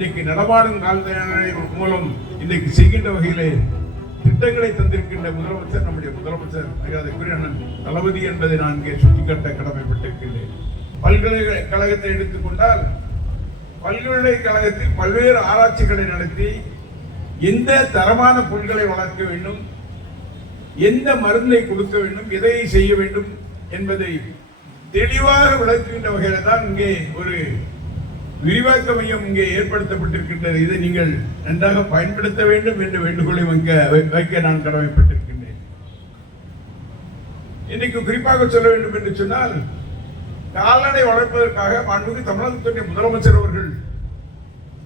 இன்றைக்கு நடமாடும் கால்நடை மூலம் இன்றைக்கு செய்கின்ற வகையிலே திட்டங்களை தந்திருக்கின்ற முதலமைச்சர் நம்முடைய முதலமைச்சர் மரியாதைக்குரிய அண்ணன் தளபதி என்பதை நான் இங்கே சுட்டிக்காட்ட கடமைப்பட்டிருக்கின்றேன். பல்கலைக்கழகத்தை எடுத்துக்கொண்டால் பல்கலைக்கழகத்தில் பல்வேறு ஆராய்ச்சிகளை நடத்தி எந்த தரமான புல்களை வளர்க்க வேண்டும் எந்த மருந்தை கொடுக்க வேண்டும் எதை செய்ய வேண்டும் என்பதை தெளிவாக விளக்குகின்ற வகையில் தான் இங்கே ஒரு விரிவாக்க மையம் இங்கே ஏற்படுத்தப்பட்டிருக்கின்றது. இதை நீங்கள் நன்றாக பயன்படுத்த வேண்டும் என்ற வேண்டுகோளை வைக்க வைக்க நான் கடமைப்பட்டிருக்கின்றேன். இன்னைக்கு குறிப்பாக சொல்ல வேண்டும் என்று சொன்னால் கால்நடை வளர்ப்பதற்காக மாண்புமிகு தமிழகத்துடைய முதலமைச்சர் அவர்கள்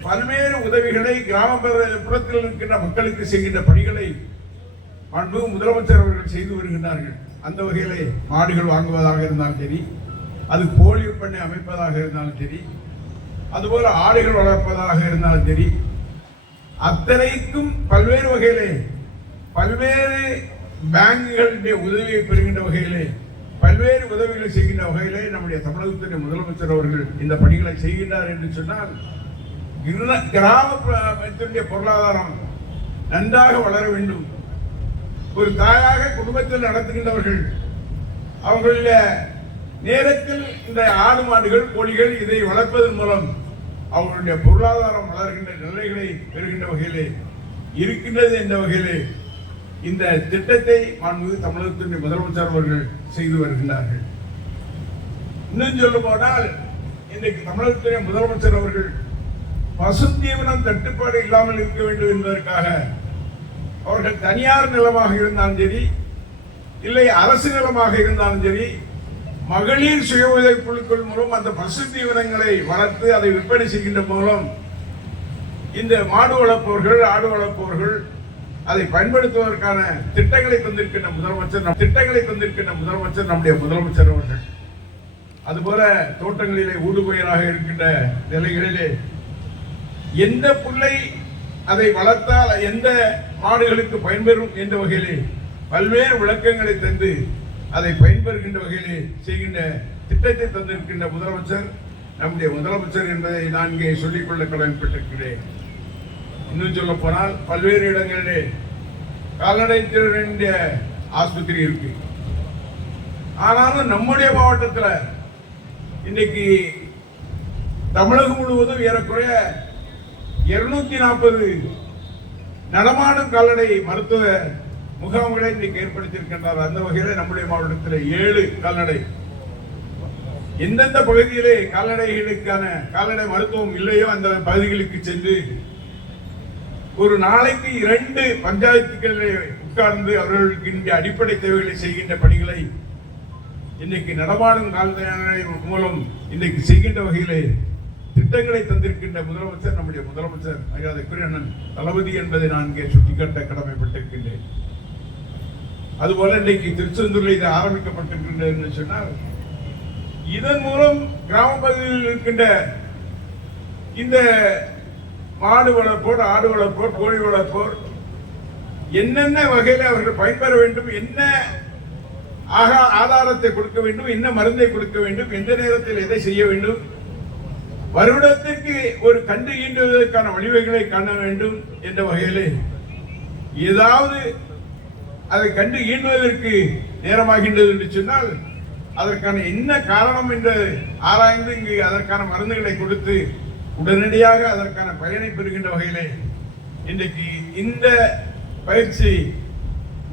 பல்வேறு உதவிகளை கிராமப்புறத்தில் இருக்கின்ற மக்களுக்கு செய்கின்ற பணிகளை மாண்புமிகு முதலமைச்சர் அவர்கள் செய்து வருகின்றார்கள். அந்த வகையில் மாடுகள் வாங்குவதாக இருந்தாலும் சரி அது போலியோ பண்ணை அமைப்பதாக இருந்தாலும் சரி அதுபோல ஆடுகள் வளர்ப்பதாக இருந்தாலும் சரி அத்தனைக்கும் பல்வேறு வகையிலே பல்வேறு பேங்குகளுடைய உதவியை பெறுகின்ற வகையிலே பல்வேறு உதவிகளை செய்கின்ற வகையிலே நம்முடைய தமிழகத்துடைய முதலமைச்சர் அவர்கள் இந்த பணிகளை செய்கின்றார் என்று சொன்னால் கிராமத்தினுடைய பொருளாதாரம் நன்றாக வளர வேண்டும். ஒரு தாயாக குடும்பத்தில் நடத்துகின்றவர்கள் அவர்களுடைய நேரத்தில் இந்த ஆடு மாடுகள் கோழிகள் இதை வளர்ப்பதன் மூலம் அவர்களுடைய பொருளாதாரம் வளர்கின்ற நிலைகளை பெறுகின்ற வகையிலே இருக்கின்றது என்ற வகையிலே இந்த திட்டத்தை மாண்புமிகு தமிழகத்தினுடைய முதலமைச்சர் அவர்கள் செய்து வருகின்றார்கள். இன்னும் சொல்ல போனால் இன்றைக்கு தமிழகத்துடைய முதலமைச்சர் அவர்கள் பசுந்தீவனம் தட்டுப்பாடு இல்லாமல் இருக்க வேண்டும் என்பதற்காக அவர்கள் தனியார் நிலமாக இருந்தாலும் சரி இல்லை அரசு நிலமாக இருந்தாலும் சரி மகளிர் சுய உதவி குழுக்கள் மூலம் அந்த பசு தீவனங்களை வளர்த்து அதை விற்பனை செய்கின்ற மூலம் இந்த மாடு வளர்ப்பவர்கள் ஆடு வளர்ப்பவர்கள் அதை பயன்படுத்துவதற்கான திட்டங்களை தந்திருக்கின்ற முதலமைச்சர் நம் திட்டங்களை தந்திருக்கின்ற முதலமைச்சர் நம்முடைய முதலமைச்சர் அவர்கள். அதுபோல தோட்டங்களிலே ஊடுபயிராக இருக்கின்ற நிலைகளிலே எந்த பிள்ளை அதை வளர்த்தால் எந்த மாடுகளுக்கு பயன்பெறும் என்ற வகையிலே பல்வேறு விளக்கங்களை தந்து அதை பயன்பெறுகின்ற வகையிலே செய்கின்ற திட்டத்தை தந்திருக்கின்ற முதலமைச்சர் நம்முடைய முதலமைச்சர் என்பதை நான் இங்கே சொல்லிக்கொள்ள கடன்பட்டிருக்கிறேன் இன்னும் சொல்ல போனால் பல்வேறு இடங்களிலே கால்நடை திறனுடைய ஆஸ்பத்திரி இருக்கு. ஆனாலும் நம்முடைய மாவட்டத்தில் இன்னைக்கு தமிழகம் முழுவதும் ஏறக்குறைய இருநூத்தி நாற்பது நடமாடும் கால்நடை மருத்துவ முகாம்களை இன்னைக்கு ஏற்படுத்தியிருக்கின்றார். அந்த வகையில நம்முடைய மாவட்டத்தில் ஏழு கால்நடை. எந்தெந்த பகுதியிலே கால்நடைகளுக்கான கால்நடை மருத்துவம் இல்லையோ அந்த பகுதிகளுக்கு சென்று ஒரு நாளைக்கு இரண்டு பஞ்சாயத்துக்களை உட்கார்ந்து அவர்களுக்கு இந்த அடிப்படை தேவைகளை செய்கின்ற பணிகளை இன்னைக்கு நடமாடும் கால்நடை மூலம் இன்னைக்கு செய்கின்ற வகையிலே திட்டங்களை தந்திருக்கின்ற முதலமைச்சர் நம்முடைய முதலமைச்சர் மரியாதைக்குரிய அண்ணன் தளபதி என்பதை நான் இங்கே சுட்டிக்காட்ட கடமைப்பட்டிருக்கின்றேன். அதுபோல இன்னைக்கு திருச்செந்தூரில் இது ஆரம்பிக்கப்பட்டிருக்கின்றது என்று சொன்னால் இதன் மூலம் கிராம பகுதியில் இருக்கின்ற இந்த மாடு வளர்ப்போர் ஆடு வளர்ப்போர் கோழி வளர்ப்போர் என்னென்ன வகையில் அவர்கள் பயன்பெற வேண்டும் என்ன ஆகா ஆதாரத்தை கொடுக்க வேண்டும் என்ன மருந்தை கொடுக்க வேண்டும் எந்த நேரத்தில் எதை செய்ய வேண்டும் வருடத்திற்கு ஒரு கன்று ஈண்டுவதற்கான வழிவகைகளை காண வேண்டும் என்ற வகையில் ஏதாவது அதை கண்டு ஈண்டுவதற்கு நேரமாகின்றது என்று சொன்னால் அதற்கான என்ன காரணம் என்று ஆராய்ந்து இங்கு அதற்கான மருந்துகளை கொடுத்து உடனடியாக அதற்கான பயனை பெறுகின்ற வகையிலே இன்றைக்கு இந்த பயிற்சி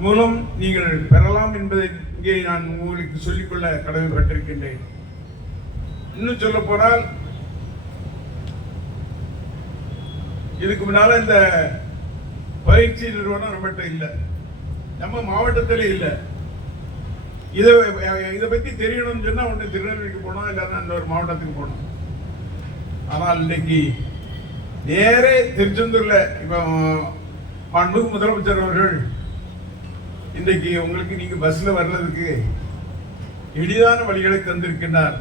மூலம் நீங்கள் பெறலாம் என்பதை இங்கே நான் உங்களுக்கு சொல்லிக்கொள்ள கடமைப்பட்டிருக்கின்றேன். இன்னும் சொல்ல போனால் இதுக்கு முன்னால இந்த பயிற்சி நிறுவனம் நம்மகிட்ட இல்லை. நம்ம மாவட்டத்திலே இல்லை. இதை இதை பற்றி தெரியணும்னு சொன்னால் ஒன்று திருநெல்வேலிக்கு போனோம் இல்லைன்னா இன்னொரு மாவட்டத்துக்கு போனோம் ஆனால் இன்னைக்கு நேரே திருச்செந்தூரில் இப்போ மாண்புமிகு முதலமைச்சர் அவர்கள் இன்றைக்கு உங்களுக்கு நீங்கள் பஸ்ஸில் வர்றதுக்கு எளிதான வழிகளை தந்திருக்கின்றார்.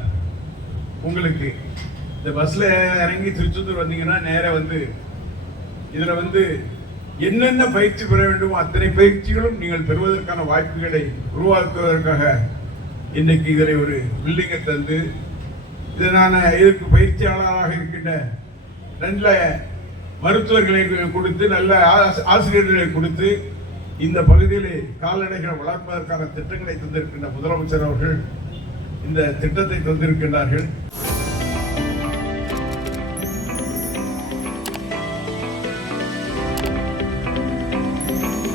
உங்களுக்கு இந்த பஸ்ஸில் இறங்கி திருச்செந்தூர் வந்தீங்கன்னா நேராக வந்து இதில் வந்து என்னென்ன பயிற்சி பெற வேண்டுமோ அத்தனை பயிற்சிகளும் நீங்கள் பெறுவதற்கான வாய்ப்புகளை உருவாக்குவதற்காக இன்னைக்கு இதனை ஒரு பில்டிங்கை தந்து இதனான இதற்கு பயிற்சியாளராக இருக்கின்ற நல்ல மருத்துவர்களை கொடுத்து நல்ல ஆசிரியர்களை கொடுத்து இந்த பகுதியிலே கால்நடைகளை வளர்ப்பதற்கான திட்டங்களை தந்திருக்கின்ற முதலமைச்சர் அவர்கள் இந்த திட்டத்தை தந்திருக்கின்றார்கள்.